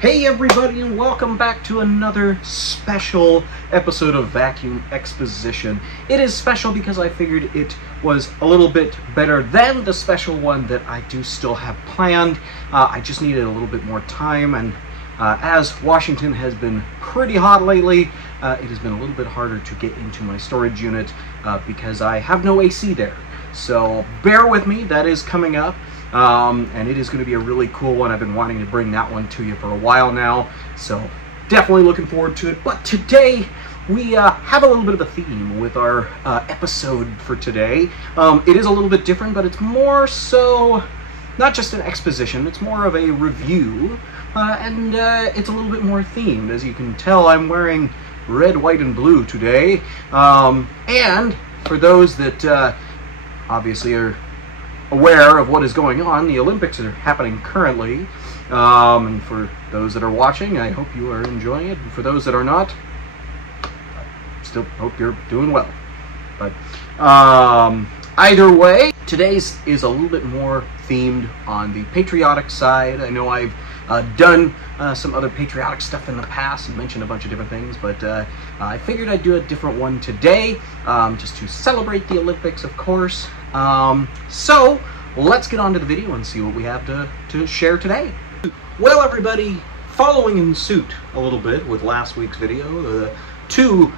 Hey everybody, and welcome back to another special episode of Vacuum Exposition. It is special because I figured it was a little bit better than the special one that I do still have planned. I just needed a little bit more time, and as Washington has been pretty hot lately, it has been a little bit harder to get into my storage unit because I have no AC there. So bear with me, that is coming up. And it is going to be a really cool one. I've been wanting to bring that one to you for a while now, so definitely looking forward to it. But today we have a little bit of a theme with our episode for today. It is a little bit different, but it's more so not just an exposition, it's more of a review, and it's a little bit more themed. As you can tell, I'm wearing red, white, and blue today, and for those that obviously are aware of what is going on, the Olympics are happening currently, and for those that are watching, I hope you are enjoying it, and for those that are not, I still hope you're doing well. But either way, today's is a little bit more themed on the patriotic side. I know I've done some other patriotic stuff in the past and mentioned a bunch of different things, but I figured I'd do a different one today, just to celebrate the Olympics, of course. So let's get on to the video and see what we have to share today. Well, everybody, following in suit a little bit with last week's video, the two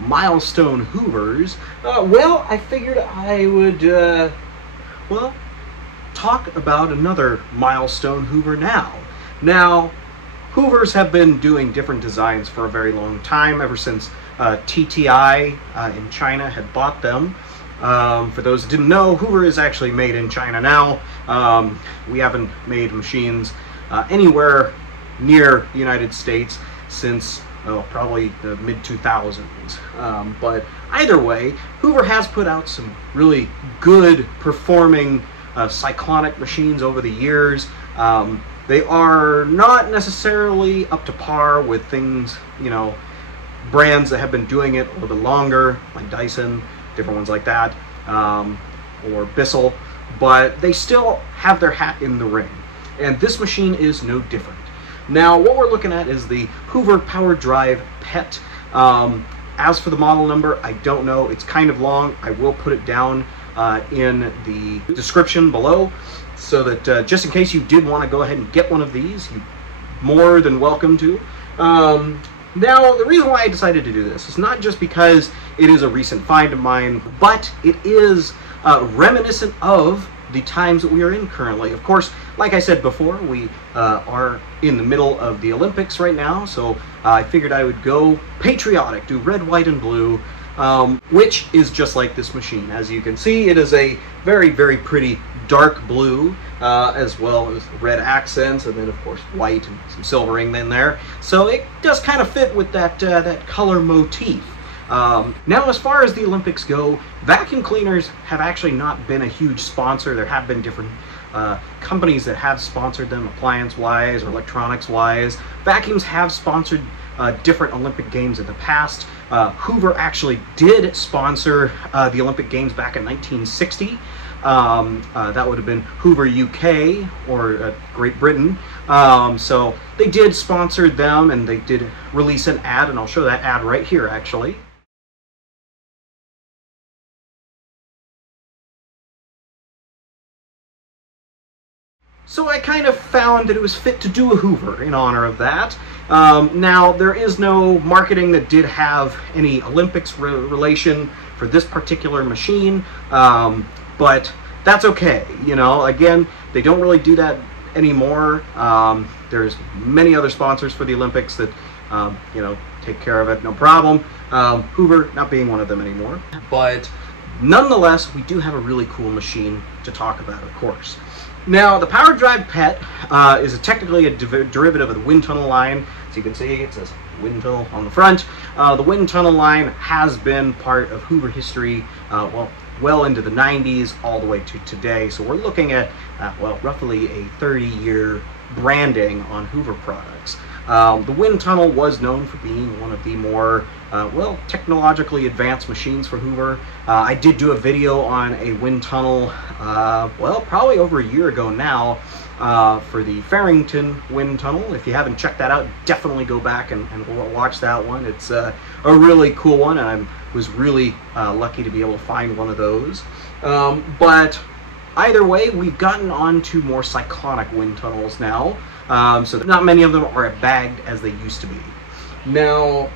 milestone Hoovers, well, I figured I would, well, talk about another milestone Hoover now. Now, Hoovers have been doing different designs for a very long time, ever since TTI in China had bought them. For those who didn't know, Hoover is actually made in China now. We haven't made machines anywhere near the United States since probably the mid-2000s. But either way, Hoover has put out some really good performing cyclonic machines over the years. They are not necessarily up to par with things, you know, brands that have been doing it a little bit longer, like Dyson, different ones like that, or Bissell, but they still have their hat in the ring, and this machine is no different. Now, what we're looking at is the Hoover Power Drive PET. As for the model number, I don't know. It's kind of long. I will put it down in the description below, so that just in case you did want to go ahead and get one of these, you're more than welcome to. Now, the reason why I decided to do this is not just because it is a recent find of mine, but it is reminiscent of the times that we are in currently. Of course, like I said before, we are in the middle of the Olympics right now, so I figured I would go patriotic, do red, white, and blue, which is just like this machine. As you can see, it is a very, very pretty dark blue, as well as red accents, and then of course white and some silvering in there. So it does kind of fit with that that color motif. Now, as far as the Olympics go, vacuum cleaners have actually not been a huge sponsor. There have been different companies that have sponsored them, appliance-wise or electronics-wise. Vacuums have sponsored different Olympic Games in the past. Hoover actually did sponsor the Olympic Games back in 1960. That would have been Hoover UK or Great Britain. So they did sponsor them, and they did release an ad, and I'll show that ad right here actually. So I kind of found that it was fit to do a Hoover in honor of that. Now, there is no marketing that did have any Olympics relation for this particular machine, but that's okay. You know, again, they don't really do that anymore. There's many other sponsors for the Olympics that, you know, take care of it, no problem. Hoover not being one of them anymore. But nonetheless, we do have a really cool machine to talk about, of course. Now, the Power Drive PET is technically a derivative of the Windtunnel line. As you can see, it says Windtunnel on the front. The Windtunnel line has been part of Hoover history, well into the 90s, all the way to today. So we're looking at, well, roughly a 30-year branding on Hoover products. The Windtunnel was known for being one of the more, well, technologically advanced machines for Hoover. I did do a video on a Windtunnel, well, probably over a year ago now, for the Farrington Windtunnel. If you haven't checked that out, definitely go back and watch that one. It's a really cool one, and I was really lucky to be able to find one of those. But either way, we've gotten on to more cyclonic wind tunnels now, so not many of them are as bagged as they used to be. Now,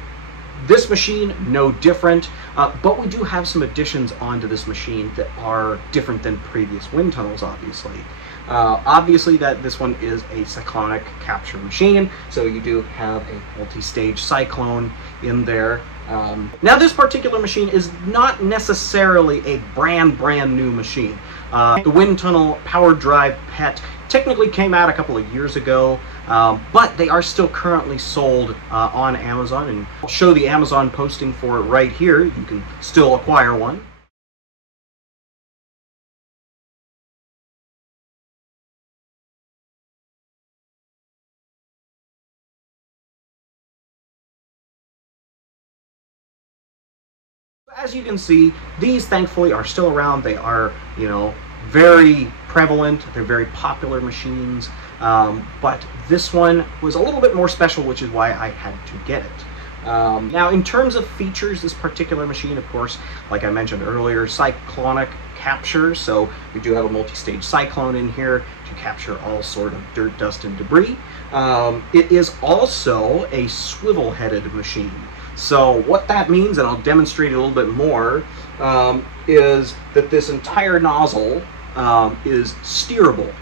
this machine, no different, but we do have some additions onto this machine that are different than previous wind tunnels, obviously. Obviously, this one is a cyclonic capture machine, so you do have a multi-stage cyclone in there. Now, this particular machine is not necessarily a brand new machine. The Windtunnel Power Drive PET technically came out a couple of years ago, but they are still currently sold on Amazon, and I'll show the Amazon posting for it right here. You can still acquire one. As you can see, these thankfully are still around. They are, you know, very prevalent. They're very popular machines, but this one was a little bit more special, which is why I had to get it. Now, in terms of features, this particular machine, of course, like I mentioned earlier, cyclonic capture. So we do have a multi-stage cyclone in here to capture all sort of dirt, dust, and debris. It is also a swivel-headed machine. So what that means, and I'll demonstrate it a little bit more, is that this entire nozzle is steerable,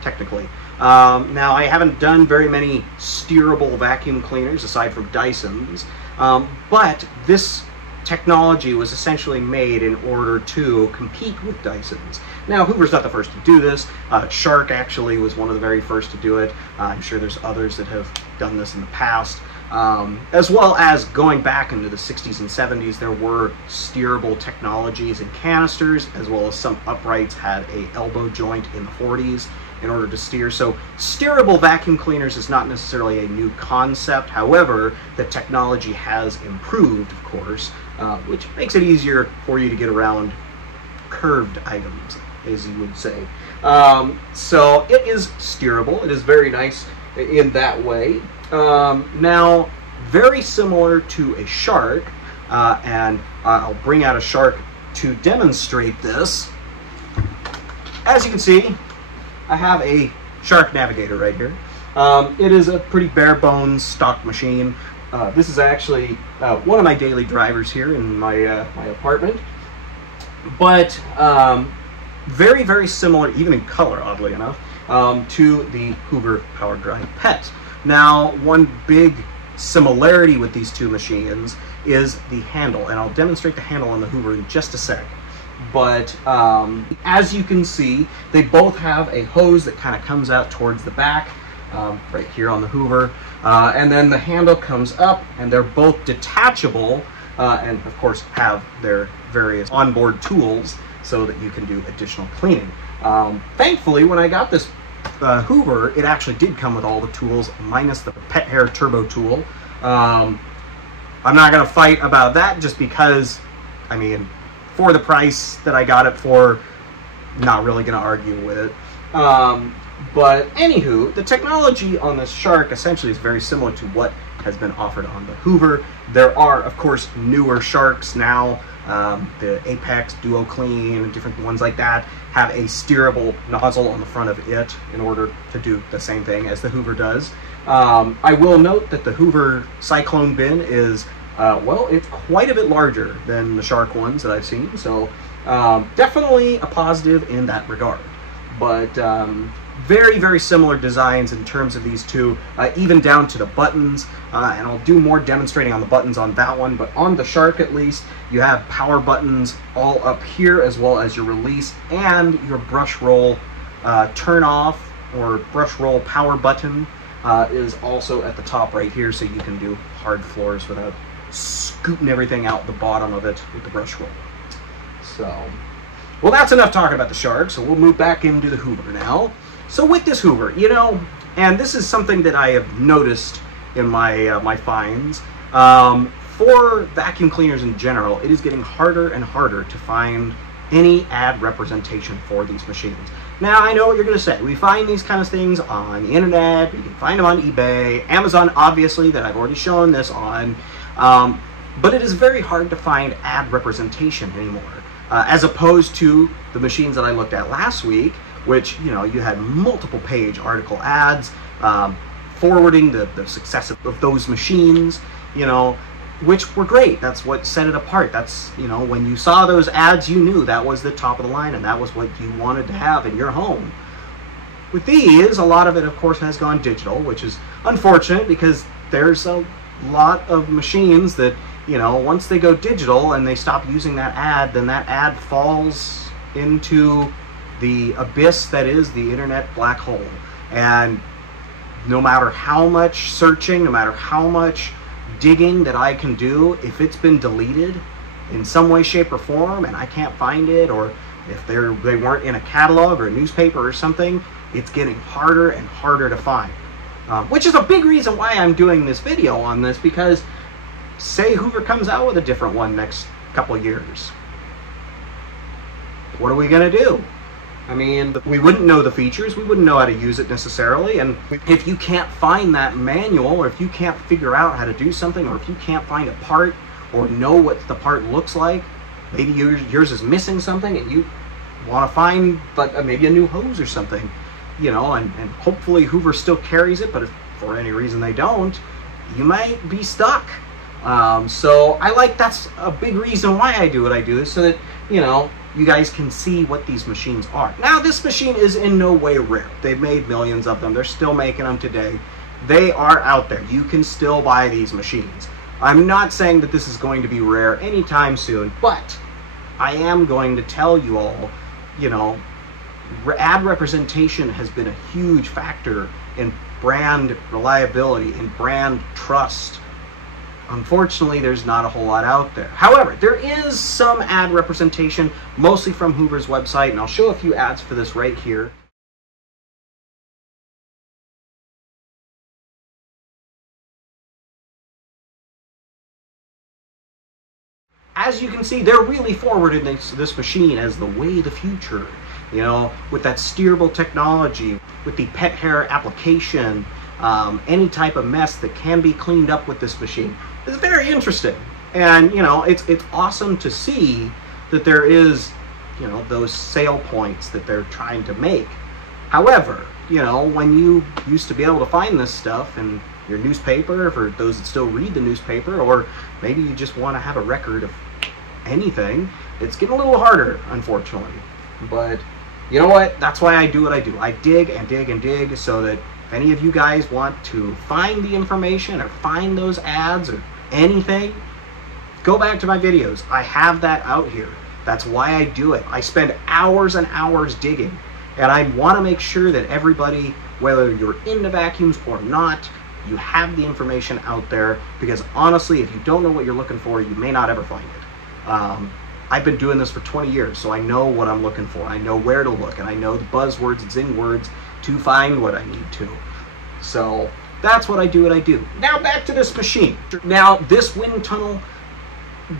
technically. Now, I haven't done very many steerable vacuum cleaners aside from Dyson's, but this technology was essentially made in order to compete with Dyson's. Now, Hoover's not the first to do this. Shark actually was one of the very first to do it. I'm sure there's others that have done this in the past. As well as going back into the 60s and 70s, there were steerable technologies in canisters, as well as some uprights had a elbow joint in the 40s in order to steer. So steerable vacuum cleaners is not necessarily a new concept. However, the technology has improved, of course, which makes it easier for you to get around curved items, as you would say. So it is steerable. It is very nice in that way. Now, very similar to a shark, and I'll bring out a shark to demonstrate this. As you can see, I have a Shark Navigator right here. It is a pretty bare bones stock machine. This is actually one of my daily drivers here in my apartment, but very, very similar, even in color, oddly enough, to the Hoover Power Drive PET. Now, one big similarity with these two machines is the handle, and I'll demonstrate the handle on the Hoover in just a sec. But as you can see, they both have a hose that kind of comes out towards the back, right here on the Hoover, and then the handle comes up, and they're both detachable, and of course have their various onboard tools so that you can do additional cleaning. Thankfully, when I got this Hoover, it actually did come with all the tools minus the pet hair turbo tool. I'm not going to fight about that just because, I mean, for the price that I got it for, not really going to argue with it. But anywho, the technology on this Shark essentially is very similar to what has been offered on the Hoover. There are, of course, newer Sharks now. The Apex, Duo Clean, and different ones like that have a steerable nozzle on the front of it in order to do the same thing as the Hoover does. I will note that the Hoover Cyclone bin is, well, it's quite a bit larger than the Shark ones that I've seen, so definitely a positive in that regard. But very, very similar designs in terms of these two, even down to the buttons, and I'll do more demonstrating on the buttons on that one, but on the Shark at least, you have power buttons all up here, as well as your release and your brush roll turn off or brush roll power button is also at the top right here, so you can do hard floors without scooting everything out the bottom of it with the brush roll. So, well, that's enough talking about the Shark, so we'll move back into the Hoover now. So with this Hoover, you know, and this is something that I have noticed in my my finds. For vacuum cleaners in general, it is getting harder and harder to find any ad representation for these machines. Now, I know what you're going to say. We find these kind of things on the internet. We can find them on eBay, Amazon, obviously, that I've already shown this on. But it is very hard to find ad representation anymore, as opposed to the machines that I looked at last week, which, you know, you had multiple page article ads forwarding the success of those machines, you know, which were great. That's what set it apart. That's, you know, when you saw those ads, you knew that was the top of the line and that was what you wanted to have in your home. With these, a lot of it, of course, has gone digital, which is unfortunate because there's a lot of machines that, you know, once they go digital and they stop using that ad, then that ad falls into the abyss that is the internet black hole. And no matter how much searching, no matter how much digging that I can do, if it's been deleted in some way, shape, or form and I can't find it, or if they weren't in a catalog or a newspaper or something, it's getting harder and harder to find. Which is a big reason why I'm doing this video on this, because say Hoover comes out with a different one next couple of years. What are we going to do? I mean, we wouldn't know the features, we wouldn't know how to use it necessarily, and if you can't find that manual, or if you can't figure out how to do something, or if you can't find a part, or know what the part looks like, maybe yours is missing something, and you want to find maybe a new hose or something, you know, and hopefully Hoover still carries it, but if for any reason they don't, you might be stuck. So that's a big reason why I do what I do, so that, you know, you guys can see what these machines are. Now, this machine is in no way rare. They've made millions of them. They're still making them today. They are out there. You can still buy these machines. I'm not saying that this is going to be rare anytime soon, but I am going to tell you all, you know, ad representation has been a huge factor in brand reliability and brand trust. Unfortunately, there's not a whole lot out there. However, there is some ad representation, mostly from Hoover's website, and I'll show a few ads for this right here. As you can see, they're really forwarding this machine as the way of the future, you know, with that steerable technology, with the pet hair application, any type of mess that can be cleaned up with this machine. It's very interesting, and you know, it's awesome to see that there is, you know, those sale points that they're trying to make. However, you know, when you used to be able to find this stuff in your newspaper, for those that still read the newspaper, or maybe you just want to have a record of anything, it's getting a little harder, unfortunately. But you know what? That's why I do what I do. I dig and dig and dig, so that if any of you guys want to find the information or find those ads or anything, go back to my videos. I have that out here. That's why I do it. I spend hours and hours digging, and I want to make sure that everybody, whether you're into vacuums or not, you have the information out there, because honestly, if you don't know what you're looking for, you may not ever find it. I've been doing this for 20 years, so I know what I'm looking for. I know where to look, and I know the buzzwords and zing words to find what I need to. So that's what I do. Now back to this machine. Now this Windtunnel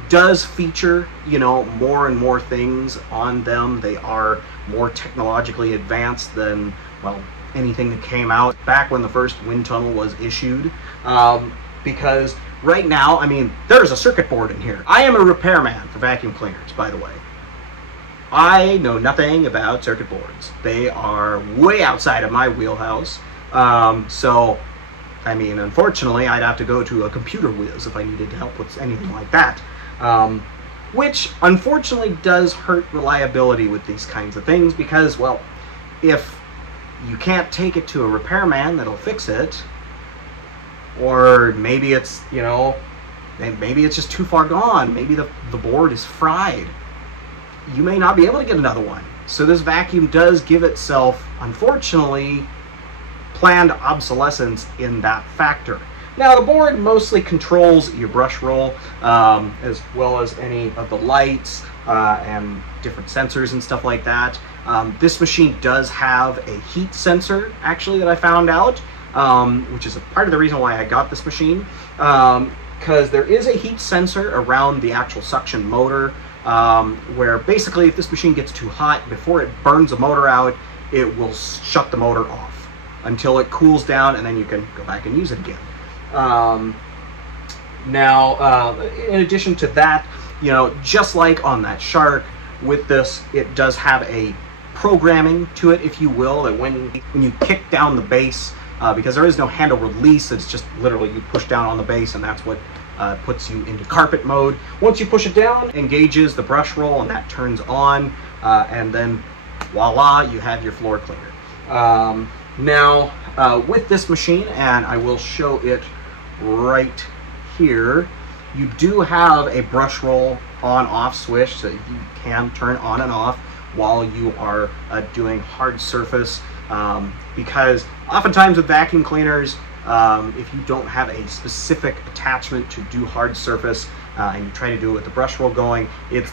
does feature, you know, more and more things on them. They are more technologically advanced than, well, anything that came out back when the first Windtunnel was issued. Because right now, I mean, there's a circuit board in here. I am a repairman for vacuum cleaners, by the way. I know nothing about circuit boards. They are way outside of my wheelhouse. So, I mean, unfortunately, I'd have to go to a computer whiz if I needed help with anything like that. Which, unfortunately, does hurt reliability with these kinds of things, because, well, if you can't take it to a repairman that'll fix it, or maybe it's, you know, maybe it's just too far gone, maybe the board is fried, you may not be able to get another one. So this vacuum does give itself, unfortunately, planned obsolescence in that factor. Now, the board mostly controls your brush roll, as well as any of the lights and different sensors and stuff like that. This machine does have a heat sensor, actually, that I found out. which is a part of the reason why I got this machine, because there is a heat sensor around the actual suction motor, where basically if this machine gets too hot, before it burns the motor out, it will shut the motor off until it cools down, and then you can go back and use it again. Now, in addition to that, just like on that Shark, with this, it does have a programming to it, if you will, that when you kick down the base, because there is no handle release, it's just literally you push down on the base, and that's what puts you into carpet mode. Once you push it down, engages the brush roll, and that turns on, and then voila, you have your floor cleaner. Now, with this machine, and I will show it right here, you do have a brush roll on-off switch, so you can turn on and off while you are doing hard surface, because oftentimes with vacuum cleaners, if you don't have a specific attachment to do hard surface, and you try to do it with the brush roll going, it's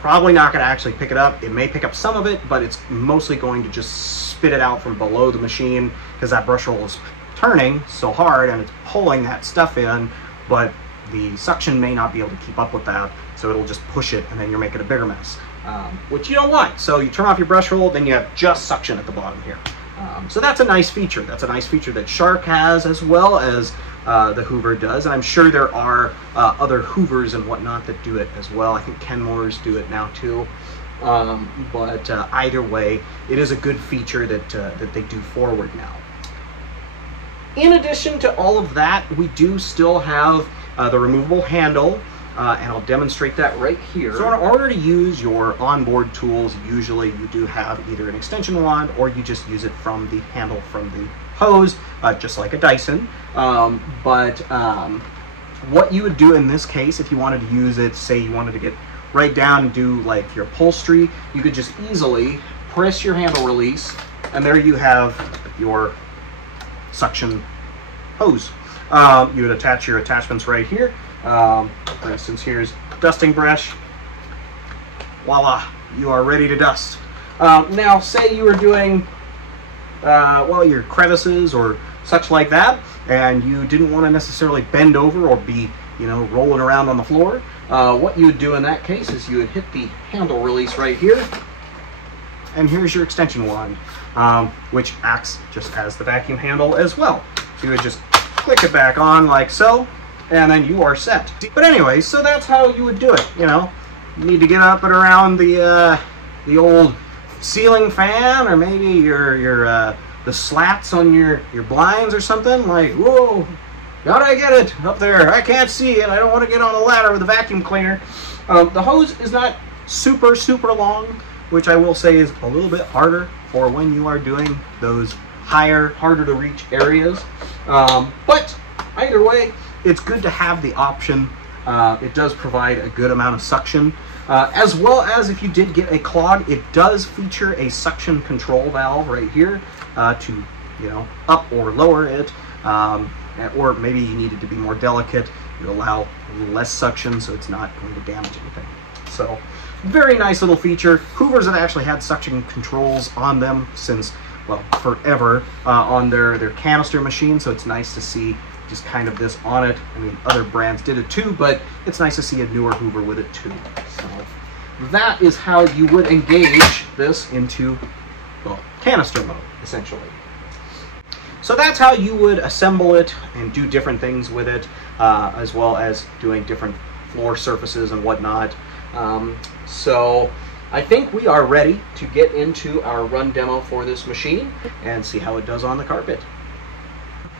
probably not going to actually pick it up. It may pick up some of it, but it's mostly going to just spit it out from below the machine, because that brush roll is turning so hard and it's pulling that stuff in, but the suction may not be able to keep up with that, so it'll just push it, and then you're making a bigger mess, which you don't want. So you turn off your brush roll, then you have just suction at the bottom here. So that's a nice feature. That's a nice feature that Shark has, as well as the Hoover does. And I'm sure there are other Hoovers and whatnot that do it as well. I think Kenmore's do it now too. But either way, it is a good feature that they do forward now. In addition to all of that, we do still have the removable handle, and I'll demonstrate that right here. So in order to use your onboard tools, usually you do have either an extension wand, or you just use it from the handle from the hose, just like a Dyson. What you would do in this case, if you wanted to use it, say you wanted to get right down and do like your upholstery, you could just easily press your handle release, and there you have your suction hose. You would attach your attachments right here. For instance, here's dusting brush. Voila, you are ready to dust. Now, say you were doing your crevices or such like that, and you didn't want to necessarily bend over or be, rolling around on the floor. What you would do in that case is you would hit the handle release right here, and here's your extension wand, which acts just as the vacuum handle as well. So you would just click it back on like so, and then you are set. But anyway, so that's how you would do it. You need to get up and around the old ceiling fan, or maybe your the slats on your blinds or something. Like, whoa, gotta get it up there. I can't see it. I don't want to get on a ladder with a vacuum cleaner. The hose is not super long, which I will say is a little bit harder for when you are doing those higher, harder to reach areas. But either way, it's good to have the option. It does provide a good amount of suction, as well as if you did get a clog, it does feature a suction control valve right here to up or lower it, or maybe you need it to be more delicate. You allow a little less suction, so it's not going to damage anything. So very nice little feature. Hoovers have actually had suction controls on them since, well, forever, on their canister machine, so it's nice to see just kind of this on it. I mean, other brands did it too, but it's nice to see a newer Hoover with it too. So that is how you would engage this into, well, canister mode, essentially. So that's how you would assemble it and do different things with it, as well as doing different floor surfaces and whatnot. So I think we are ready to get into our run demo for this machine and see how it does on the carpet.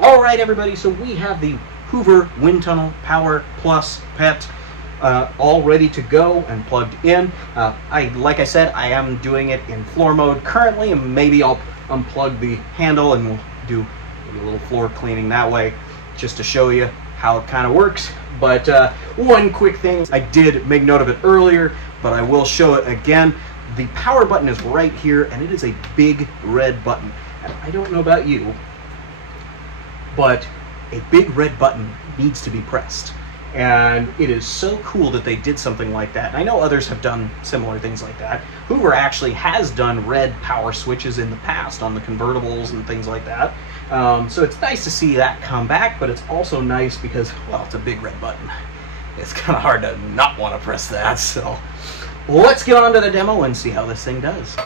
All right, everybody, so we have the Hoover Windtunnel Power Plus PET all ready to go and plugged in. Like I said, I am doing it in floor mode currently, and maybe I'll unplug the handle and we'll do a little floor cleaning that way, just to show you how it kind of works. But one quick thing, I did make note of it earlier, but I will show it again. The power button is right here, and it is a big red button. And I don't know about you, but a big red button needs to be pressed. And it is so cool that they did something like that. And I know others have done similar things like that. Hoover actually has done red power switches in the past on the convertibles and things like that. So it's nice to see that come back, but it's also nice because, well, it's a big red button. It's kind of hard to not want to press that. So let's get on to the demo and see how this thing does.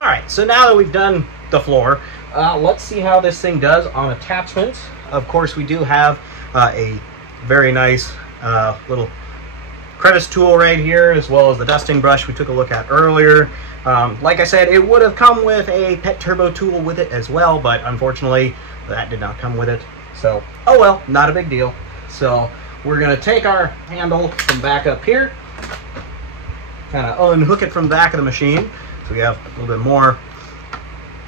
Alright, so now that we've done the floor, let's see how this thing does on attachments. Of course, we do have a very nice little crevice tool right here, as well as the dusting brush we took a look at earlier. Like I said, it would have come with a pet turbo tool with it as well, but unfortunately, that did not come with it. So, oh well, not a big deal. So, we're going to take our handle from back up here, kind of unhook it from the back of the machine. So we have a little bit more.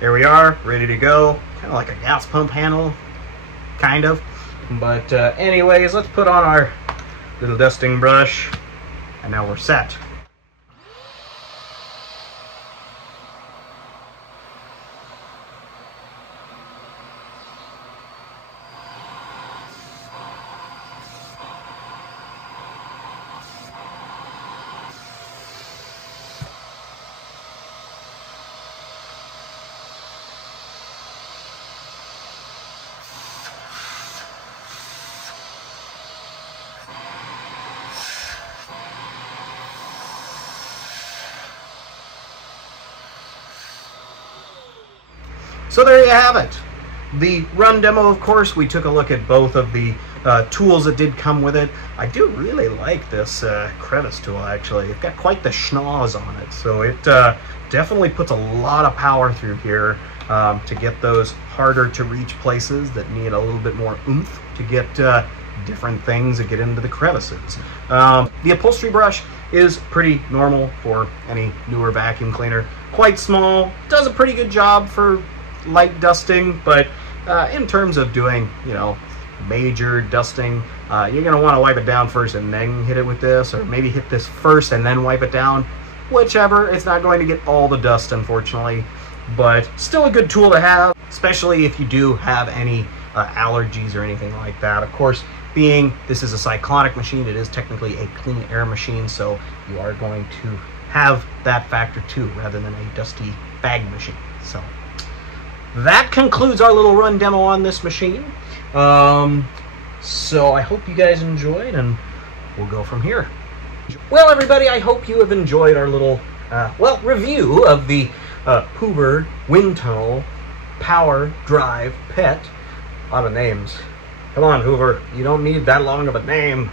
There we are, ready to go. Kind of like a gas pump handle, kind of. But anyways, let's put on our little dusting brush, and now we're set. So there you have it. The run demo, of course, we took a look at both of the tools that did come with it. I do really like this crevice tool, actually. It's got quite the schnoz on it, so it definitely puts a lot of power through here to get those harder to reach places that need a little bit more oomph to get different things that get into the crevices. The upholstery brush is pretty normal for any newer vacuum cleaner. Quite small, does a pretty good job for light dusting, but in terms of doing, you know, major dusting, you're going to want to wipe it down first and then hit it with this, or maybe hit this first and then wipe it down. Whichever, it's not going to get all the dust, unfortunately, but still a good tool to have, especially if you do have any allergies or anything like that. Of course, being this is a cyclonic machine, it is technically a clean air machine, so you are going to have that factor too, rather than a dusty bag machine. So that concludes our little run demo on this machine. So I hope you guys enjoyed, and we'll go from here. Well, everybody, I hope you have enjoyed our little, review of the Hoover Windtunnel Power Drive Pet. A lot of names. Come on, Hoover, you don't need that long of a name.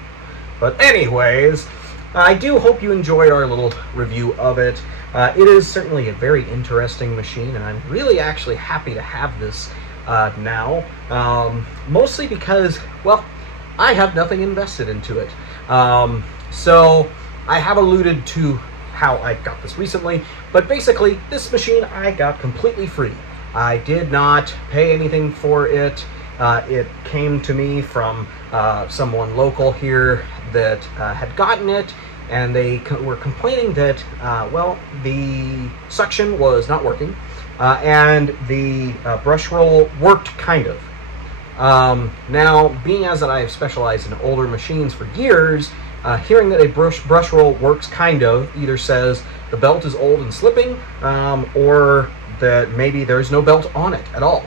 But anyways, I do hope you enjoyed our little review of it. It is certainly a very interesting machine, and I'm really actually happy to have this now. Mostly because, well, I have nothing invested into it. So I have alluded to how I got this recently, but basically this machine I got completely free. I did not pay anything for it. It came to me from someone local here that had gotten it, and they were complaining that, well, the suction was not working, and the brush roll worked kind of. Now, being as that I have specialized in older machines for years, hearing that a brush roll works kind of either says the belt is old and slipping, or that maybe there's no belt on it at all.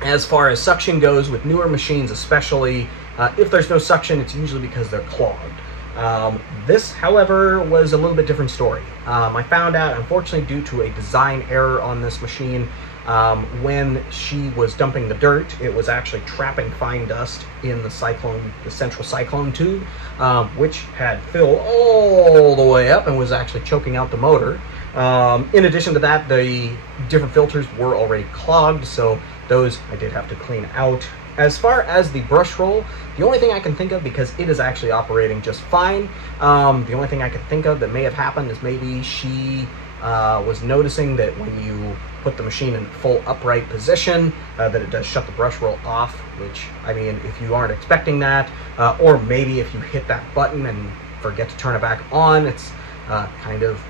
As far as suction goes, with newer machines especially, if there's no suction, it's usually because they're clogged. This, however, was a little bit different story. I found out, unfortunately, due to a design error on this machine, when she was dumping the dirt, it was actually trapping fine dust in the central cyclone tube, which had filled all the way up and was actually choking out the motor. In addition to that, the different filters were already clogged, so those I did have to clean out. As far as the brush roll, the only thing I can think of, because it is actually operating just fine, the only thing I can think of that may have happened is maybe she was noticing that when you put the machine in full upright position, that it does shut the brush roll off, which, I mean, if you aren't expecting that, or maybe if you hit that button and forget to turn it back on, it's kind of,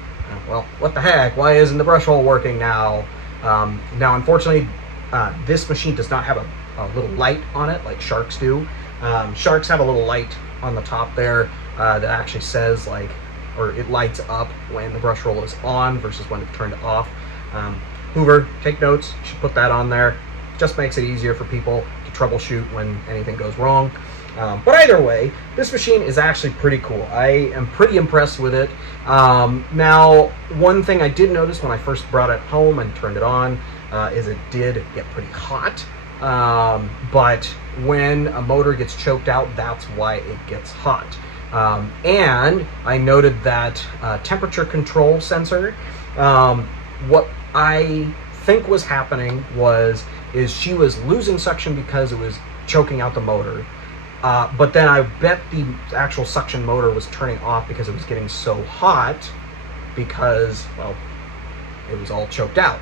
well, what the heck, why isn't the brush roll working now? Now, unfortunately, this machine does not have a little light on it like Sharks do. Sharks have a little light on the top there that actually says, like, or it lights up when the brush roll is on versus when it's turned off. Hoover, take notes, you should put that on there. Just makes it easier for people to troubleshoot when anything goes wrong. But either way, this machine is actually pretty cool. I am pretty impressed with it. Now, one thing I did notice when I first brought it home and turned it on is it did get pretty hot. But when a motor gets choked out, that's why it gets hot. And I noted that temperature control sensor, what I think was happening is she was losing suction because it was choking out the motor. But then I bet the actual suction motor was turning off because it was getting so hot because, well, it was all choked out.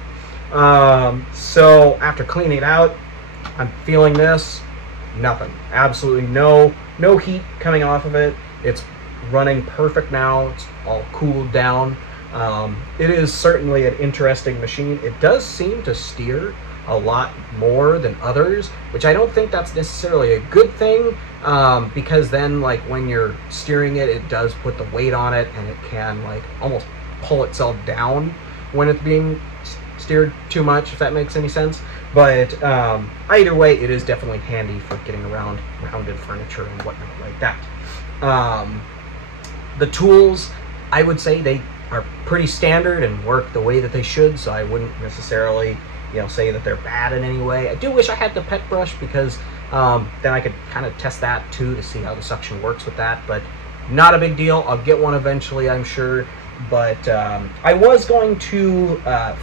So after cleaning it out, I'm feeling this, nothing. Absolutely no heat coming off of it. It's running perfect now. It's all cooled down. It is certainly an interesting machine. It does seem to steer a lot more than others, which I don't think that's necessarily a good thing, because then, like, when you're steering it, it does put the weight on it, and it can, like, almost pull itself down when it's being steered too much, if that makes any sense. But either way, it is definitely handy for getting around rounded furniture and whatnot like that. The tools, I would say they are pretty standard and work the way that they should, so I wouldn't necessarily, you know, say that they're bad in any way. I do wish I had the pet brush, because then I could kind of test that too to see how the suction works with that, but not a big deal. I'll get one eventually, I'm sure. But I was going to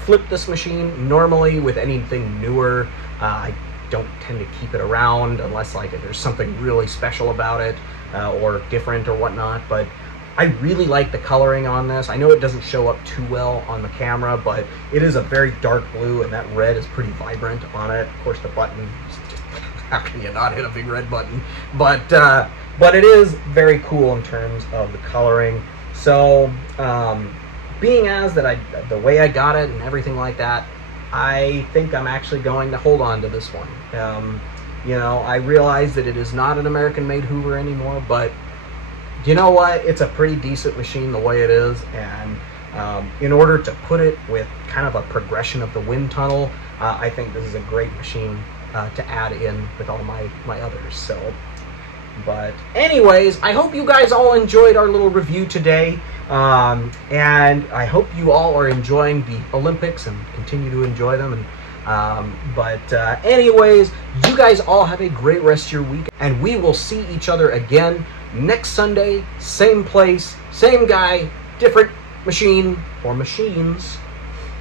flip this machine. Normally with anything newer, I don't tend to keep it around unless, like, if there's something really special about it or different or whatnot. But I really like the coloring on this. I know it doesn't show up too well on the camera, but it is a very dark blue, and that red is pretty vibrant on it. Of course, the button is just, how can you not hit a big red button? But it is very cool in terms of the coloring. So, being as that the way I got it and everything like that, I think I'm actually going to hold on to this one. You know, I realize that it is not an American-made Hoover anymore, but you know what? It's a pretty decent machine the way it is, and in order to put it with kind of a progression of the Windtunnel, I think this is a great machine to add in with all my others. So. But anyways, I hope you guys all enjoyed our little review today, and I hope you all are enjoying the Olympics and continue to enjoy them. And anyways, you guys all have a great rest of your week, and we will see each other again next Sunday, same place, same guy, different machine or machines,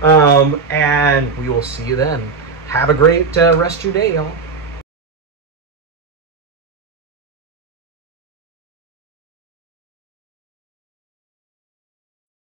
and we will see you then. Have a great rest of your day, y'all.